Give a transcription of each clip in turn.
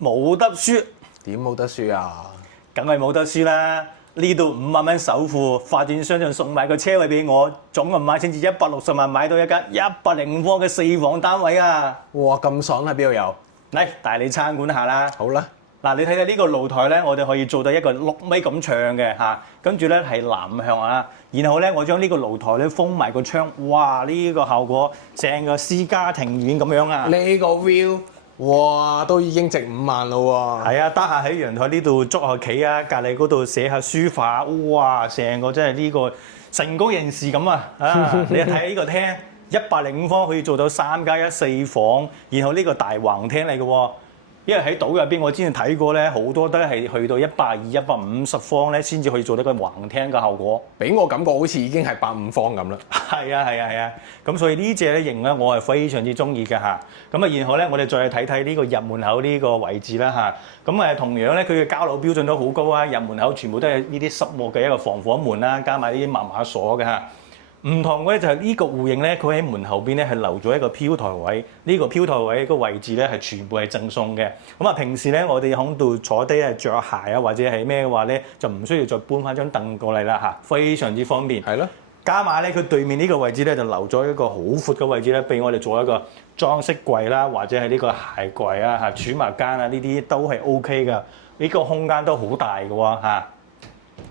冇得輸，點冇得輸啊？梗係冇得輸啦！呢度5萬蚊首付，發展商仲送埋個車位俾我，總銀碼先至160萬買到一間105方嘅4房單位啊！哇，咁爽喺邊度有？嚟帶你參觀下啦！好啦，嗱，你睇睇呢個露台咧，我哋可以做到一個6米咁長嘅嚇，跟住咧係南向啊，然後咧我將呢個露台咧封埋個窗，哇！呢個效果成個私家庭院咁樣啊！呢個 view，哇，都已經值5萬咯喎！係啊，得閒喺陽台呢度捉下棋啊，隔離嗰度寫下書法，哇！成個真係呢個成功人士咁啊！你睇下呢個廳105方可以做到3+1 4房，然後呢個大橫廳嚟嘅喎。因為喺島入邊，我之前睇過咧，好多都係去到120、150方咧，先至可以做到個橫廳嘅效果。俾我感覺好似已經係85方咁啦。係啊，咁所以呢隻咧型咧，我係非常之中意嘅嚇。咁啊，然後咧，我哋再睇睇呢個入門口呢個位置啦嚇。咁誒，同樣咧，佢嘅交樓標準都好高啊。入門口全部都係呢啲濕膜嘅一個防火門啦，加埋呢啲密碼鎖嘅嚇。唔同嘅咧就係呢個戶型咧，佢喺門後邊咧係留咗一個飄台位，呢個飄台位個位置咧係全部係贈送嘅。咁啊，平時咧我哋喺度坐低係着鞋啊或者係咩嘅話咧，就唔需要再搬翻張凳過嚟啦嚇，非常之方便。係咯，加埋咧佢對面呢個位置咧就留咗一個好闊嘅位置咧，俾我哋做一個裝飾櫃啦，或者係呢個鞋櫃啊嚇、儲物間啊呢啲都係 OK 㗎。呢個空間都好大嘅喎嚇。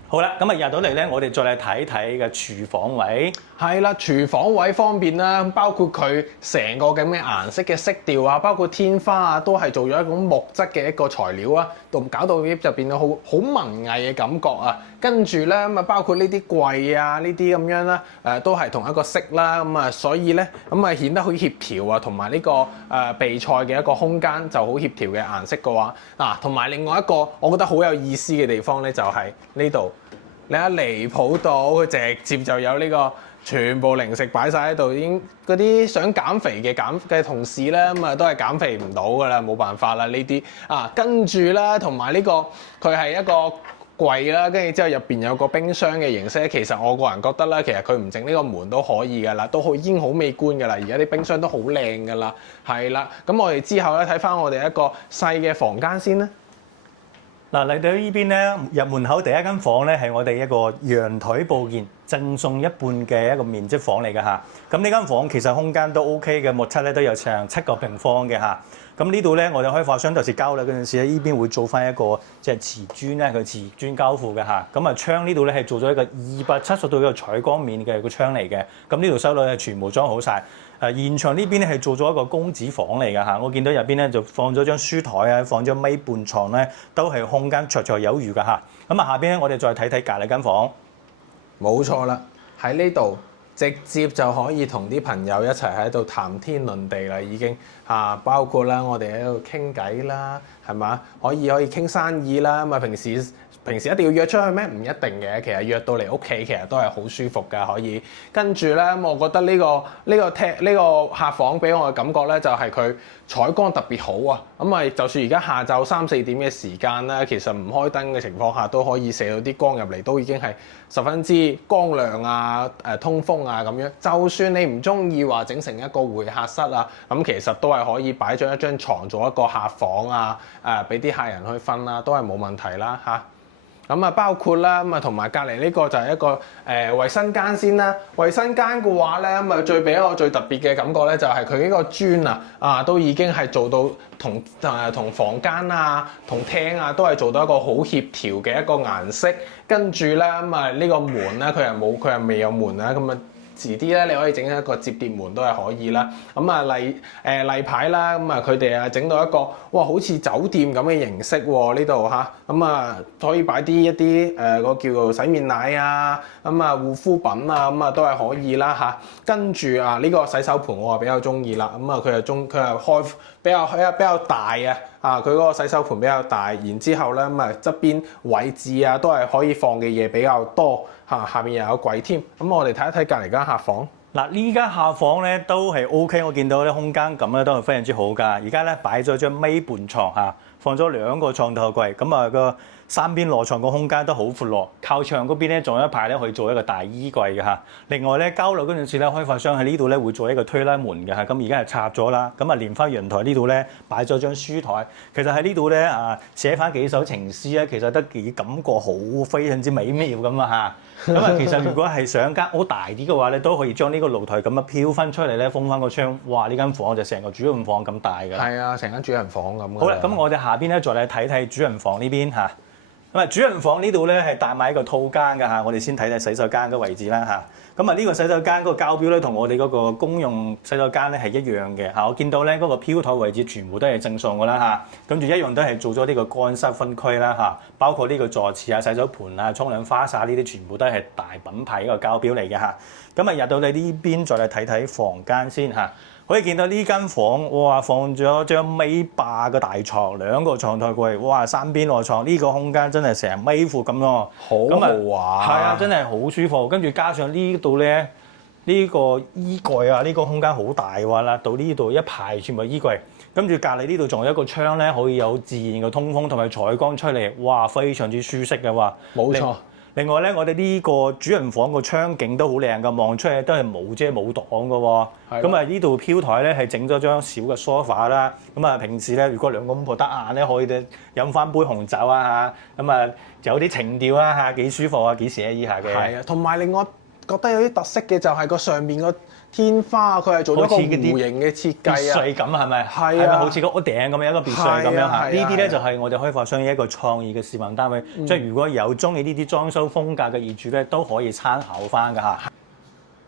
好啦，咁啊入到嚟咧，我哋再嚟睇睇嘅廚房位。係啦，廚房位方面啦，包括佢成個咁嘅顏色嘅色調啊，包括天花啊，都係做咗一種木質嘅一個材料啊，搞到入邊好文藝嘅感覺啊。跟住咧咁啊，包括呢啲櫃啊，呢啲咁樣啦，都係同一個色啦，咁啊，所以咧咁啊顯得好協調啊，同埋呢個備菜嘅一個空間就好協調嘅顏色嘅話，嗱，同埋另外一個我覺得好有意思嘅地方咧，就係呢度。你喺離譜到，佢直接就有呢個全部零食擺晒喺度，已經嗰啲想減肥嘅同事咧，咁啊都係減肥唔到噶啦，冇辦法啦呢啲啊。跟住啦，同埋呢個佢係一個櫃啦，跟住之後入邊有個冰箱嘅形式。其實我個人覺得咧，其實佢唔整呢個門都可以噶啦，已經好美觀噶啦。而家啲冰箱都好靚噶啦，係啦。咁我哋之後咧睇翻我哋一個細嘅房間先啦。嗱，嚟到呢邊咧，入門口第一間房咧係我哋一個陽台佈件，贈送一半嘅一個面積房嚟嘅嚇。咁呢間房其實空間都 OK 嘅，目測咧都有成7個平方嘅嚇。咁呢度咧，我哋開發商到時交樓嗰陣時咧，呢邊會做翻一個即係瓷磚咧，佢瓷磚交付嘅嚇。咁啊窗呢度咧係做咗一個270度嘅採光面嘅個窗嚟嘅。咁呢度收樓係全部裝好晒。現場呢邊咧係做咗一個公子房嚟嘅嚇。我見到入邊咧就放咗張書台啊，放咗米半床咧，都係空間綽綽有餘嘅嚇。咁啊下邊咧我哋再睇睇隔離間房。冇錯啦，喺呢度直接就可以同啲朋友一齊喺度談天論地啦，已經嚇，包括啦我哋喺度傾偈啦，係嘛？可以傾生意啦，咁啊平時一定要約出去咩？唔一定嘅，其實約到嚟屋企其實都係好舒服㗎，可以。跟住咧，我覺得呢個客房俾我嘅感覺咧，就係佢採光特別好啊。咁啊，就算而家下晝3、4點嘅時間咧，其實唔開燈嘅情況下都可以射到啲光入嚟，都已經係十分之光亮啊、通風啊咁樣。就算你唔中意話整成一個會客室啊，咁其實都係可以擺咗一張床做一個客房啊，俾啲客人去瞓啦，都係冇問題啦嚇。咁啊，包括啦，咁啊同埋隔離呢個就係一個衞生間先啦。衞生間嘅話咧，咁啊俾我最特別嘅感覺咧，就係佢呢個磚啊，都已經係做到同房間啊、同廳啊都係做到一個好協調嘅一個顏色。跟住咧，咁啊呢個門咧，佢係未有門啊，咁啊。遲啲咧，你可以整一個摺疊門都係可以啦。咁啊例牌啦，咁啊佢哋啊整到一個哇，好似酒店咁嘅形式喎呢度嚇。咁啊可以擺一啲個叫做洗面奶啊，咁啊護膚品啊，咁啊都係可以啦嚇。跟住啊呢個洗手盆我比較中意啦。咁啊佢係開比較大啊，佢嗰個洗手盆比較大，然之後咧咁啊側邊位置啊都係可以放嘅嘢比較多嚇，下面又有櫃添。咁我哋睇一睇隔離間客房。嗱，呢間客房咧都係 OK，我見到啲空間感咧都係非常之好㗎。而家咧擺咗張米半床嚇，放咗2個床頭櫃，咁啊個三邊落床個空間都好闊落，靠牆嗰邊咧仲有一排咧可以做一個大衣櫃嘅嚇。另外咧交流嗰陣時咧，開發商喺呢度咧會做一個推拉門嘅嚇。咁而家係拆咗啦，咁啊連翻陽台呢度咧擺咗張書台。其實喺呢度咧寫翻幾首情詩咧，其實都幾感覺好非常之美妙咁啊嚇。咁啊其實如果係想間屋大啲嘅話咧，都可以將呢個露台咁樣飄翻出嚟咧，封翻個窗。哇！呢間房就成個主人房咁大㗎。係啊，成間主人房咁。好啦，咁我哋下邊咧再嚟睇睇主人房呢邊嚇。咁啊，主人房呢度咧係帶埋一個套間㗎嚇。我哋先睇睇洗手間嘅位置啦嚇。咁啊，呢個洗手間嗰個膠標咧，同我哋嗰個公用洗手間咧係一樣嘅嚇。我見到咧嗰個飄台位置全部都係正數㗎啦嚇。跟住一樣都係做咗呢個乾濕分區啦嚇，包括呢個坐廁啊、洗手盆啊、沖涼花灑呢啲，全部都係大品牌一個膠標嚟嘅嚇。咁啊，入到你呢邊再嚟睇睇房間先嚇。可以見到呢間房，哇，放咗張米霸嘅大床，2個床台櫃，哇，三邊落床，呢個空間真係成米闊咁咯，好豪華。係啊，真係好舒服。跟住加上呢度咧，呢個衣櫃啊，呢個空間好大㗎啦，到呢度一排全部係衣櫃。跟住隔離呢度仲有一個窗咧，可以有自然嘅通風同埋採光出嚟，哇，非常之舒適嘅話。冇錯。另外咧，我哋呢個主人房個窗景都好靚㗎，望出去都係冇遮冇擋㗎喎。咁啊，呢度飄台咧係整咗張小嘅 sofa 啦。咁啊，平時咧如果兩個公婆得閒咧，可以飲翻杯紅酒啊嚇。咁啊，有啲情調啊嚇，幾舒服啊，幾寫意下嘅。係啊，同埋令我覺得有啲特色嘅就係個上面個天花，佢係做咗個弧形嘅設計啊，別墅感係咪？係咪好似個屋頂咁樣一個別墅咁樣嚇？呢啲咧就係我哋開發商一個創意嘅示範單位，即係如果有中意呢啲裝修風格嘅業主咧，都可以參考翻㗎嚇。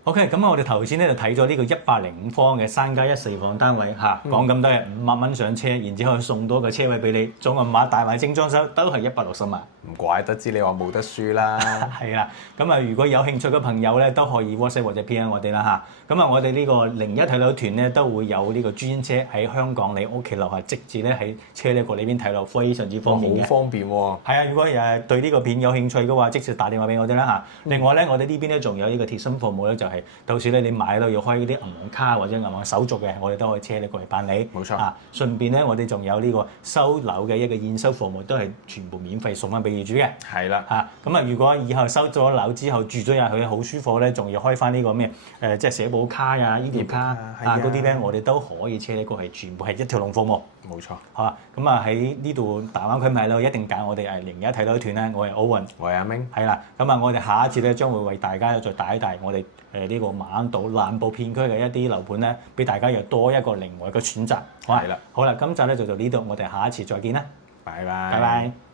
OK，咁我哋頭先咧就睇咗呢個105方嘅3加1 4房單位嚇，講咁多係5萬蚊上車，然之後送多個車位俾你，總銀碼帶埋精裝修都係160萬。唔怪得知你話冇得輸啦。係啦，咁啊如果有興趣嘅朋友咧，都可以 WhatsApp 或者 PM 我哋啦嚇。咁啊，我哋呢個01睇樓團咧都會有呢個專車喺香港你屋企樓下，直接咧喺車呢個呢邊睇樓，非常之方便嘅。好方便喎。係啊，如果對呢個片有興趣嘅話，即時打電話俾我哋啦嚇。另外咧，我哋呢邊咧仲有呢個貼心服務咧，就係到時咧你買樓要開呢啲銀行卡或者銀行手續嘅，我哋都可以車你過嚟辦理。冇錯。啊，順便咧我哋仲有呢個收樓嘅一個驗收服務，都係全部免費送翻俾業主嘅。係啦。嚇，咁啊，如果以後收咗樓之後住咗入去好舒服咧，仲要開翻呢個咩即係社保卡啊、醫療卡啊嗰啲咧，我哋都可以車你過嚟，全部係一條龍服務。冇錯。好啊，咁啊喺呢度大灣區買樓一定揀我哋01睇樓團咧，我係 Owen，我係阿明。係啦，咁啊我哋下一次咧將會為大家再帶一帶我哋呢個馬鞍島南部片區嘅一啲樓盤咧，俾大家又多一個另外嘅選擇。好啦，好啦，今集咧就到呢度，我哋下一次再見啦，拜拜。拜拜。